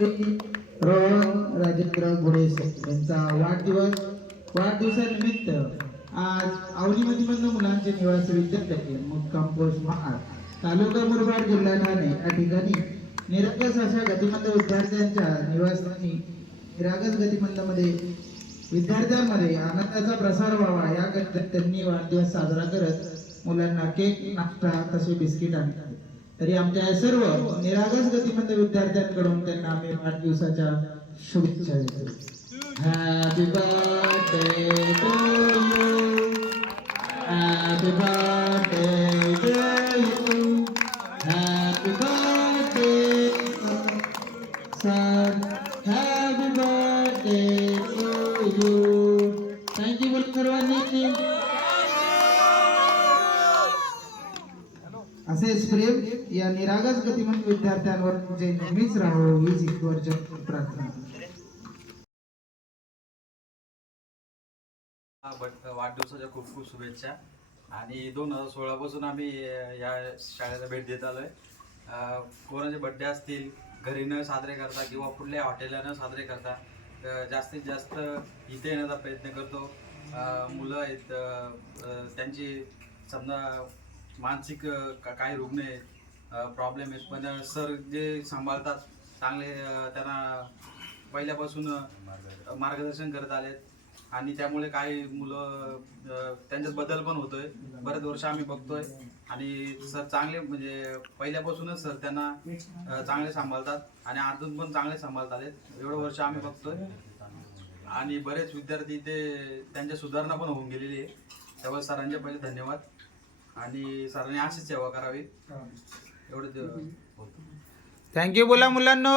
रोहन राजेंद्र गुडे सर यांचा वाढदिवसानिमित्त आज आवनीमधील मुलांचे निवासी विद्यार्थी मुक्काम पोस्ट महाड तालुका मुरबाड जिल्हा ठाणे या ठिकाणी निरागस अशा गतिमंद विद्यार्थ्यांच्या निवासस्थानी निरागस गतिमंदमध्ये विद्यार्थ्यांमध्ये आनंदाचा प्रसार व्हावा याकरिता त्यांनी वाढदिवस साजरा करत मुलांना केक नाश्ता तसे बिस्किट आणले। तरी आमच्या सर्व निरागस गतिमंद विद्यार्थ्यांकडून त्यांना आम्ही वाढदिवसाच्या शुभेच्छा देतो। Happy birthday to you, happy birthday to you, happy birthday sir, happy birthday to you. Thank you बोल सर्वांनी। असेच प्रेम या निरागस गतिमंद विद्यार्थ्यांवर जे नेहमीच राहावं हीच ईश्वरची प्रार्थना। वाढदिवसाच्या खूप खूप शुभेच्छा। आणि 2016 पासून आम्ही या शाळेला भेट देत आलोय। कोणाचे बर्थडे असतील घरी न साजरे करता किंवा कुठल्या हॉटेलला न साजरे करता जास्तीत जास्त इथे येण्याचा प्रयत्न करतो। मुलं आहेत त्यांची समजा मानसिक काही रुग्ण आहेत, प्रॉब्लेम आहेत, पण सर जे सांभाळतात चांगले त्यांना पहिल्यापासून मार्गदर्शन करत आलेत आणि त्यामुळे काही मुलं त्यांच्यात बदल पण होतोय। बरेच वर्ष आम्ही बघतोय आणि सर चांगले म्हणजे पहिल्यापासूनच सर त्यांना चांगले सांभाळतात आणि अजून पण चांगले सांभाळत आलेत। एवढं वर्ष आम्ही बघतोय आणि बरेच विद्यार्थी ते त्यांच्या सुधारणा पण होऊन गेलेली आहे। त्यामुळे सरांचे पहिले धन्यवाद आणि सरांनी अशीच सेवा करावी एवढं होतं। थँक्यू बोला मुलांनो।